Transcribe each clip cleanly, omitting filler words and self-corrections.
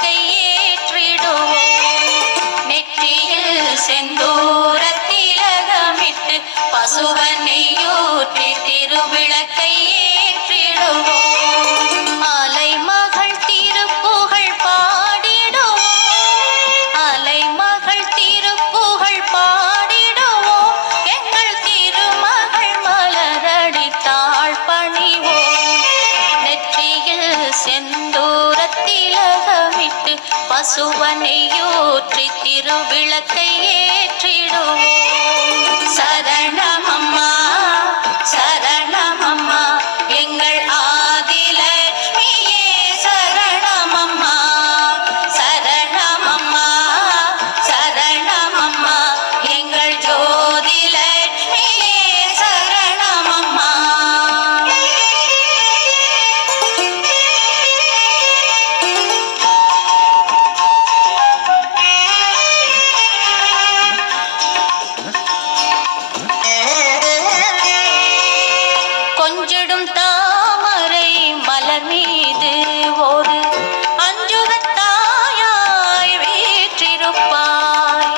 திருவிளக்கை ஏற்றிடுவோம். நெற்றியில் செந்தூர திலகமிட்டு பசுவனையூற்றி திருவிளக்கை ஏற்றிடுவோம். அலைமகள் திருப்புகழ் பாடிடுவோம். அலைமகள் திருப்புகழ் பாடிடுவோம். எங்கள் திருமகள் மலரடித்தாள் பணிவோம். நெற்றியில் செந்தூர திலகமிட்டு பசுவனையூற்றி திருவிளக்கை ஏற்றிடுவோம். சரணமம்மா சரணமம்மா எங்கள் ஆதிலட்சுமியே சரணமம்மா. சரணமம்மா சரணமம்மா எங்கள் ஜோதிலட்சுமியே சரணமம்மா. கொஞ்சிடும் தாமரை மலர் மீது ஒரு அஞ்சுகத்தாயாய் வீற்றிருப்பாய்.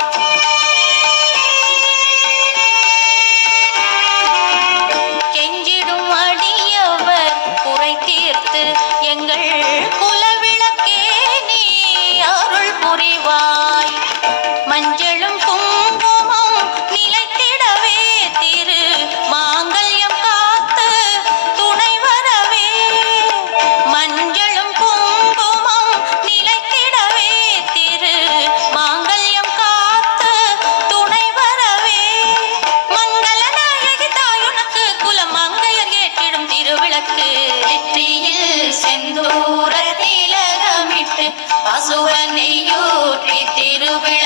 கெஞ்சிடும் அடியவர் குறை தீர்த்து எங்கள் குலவிளக்கே நீ அருள் புரிவாய். மஞ்சளும் குங்குமம் நிலைத்திடவே திரு மாங்கல்யம் காத்து துணை வரவே. மஞ்சளும் குங்குமம் நிலைத்திடவே திரு மாங்கல்யம் காத்து துணை வரவே. மங்கள நாயகி தாயுனக்கு குலமங்கையர் ஏற்றிடும் திருவிளக்கு. நெற்றியில் செந்தூர திலகமிட்டு பசுவனையூற்றி திருவிளக்கு